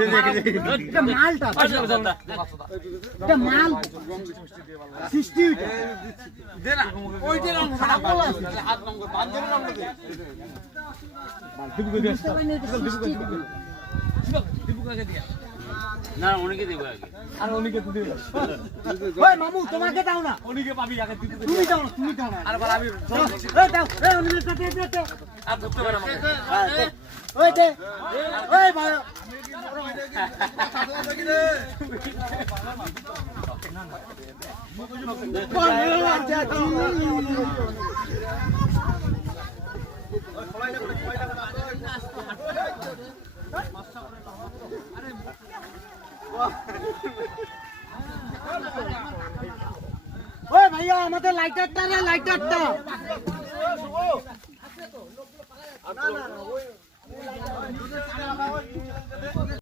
এটা মালটা এটা মাল সৃষ্টি দে না ওইটার অঙ্ক খারাপ বলা আছে হাত নম্বর বান্ধব নম্বর দে দীপুকে দিয়া না অনেকে দেব আগে আর অনেকে তো দিবে ওই মামু তোমাকে দাও না অনেকে পাবি আগে তুমি দাও না আর বল আমি এই দাও এই অনেকে দে আর ধরতে পারে আমাকে ওই দে ওই ভাই ওই ভাইয়া আমাদের লাইটারটা রে লাইটারটা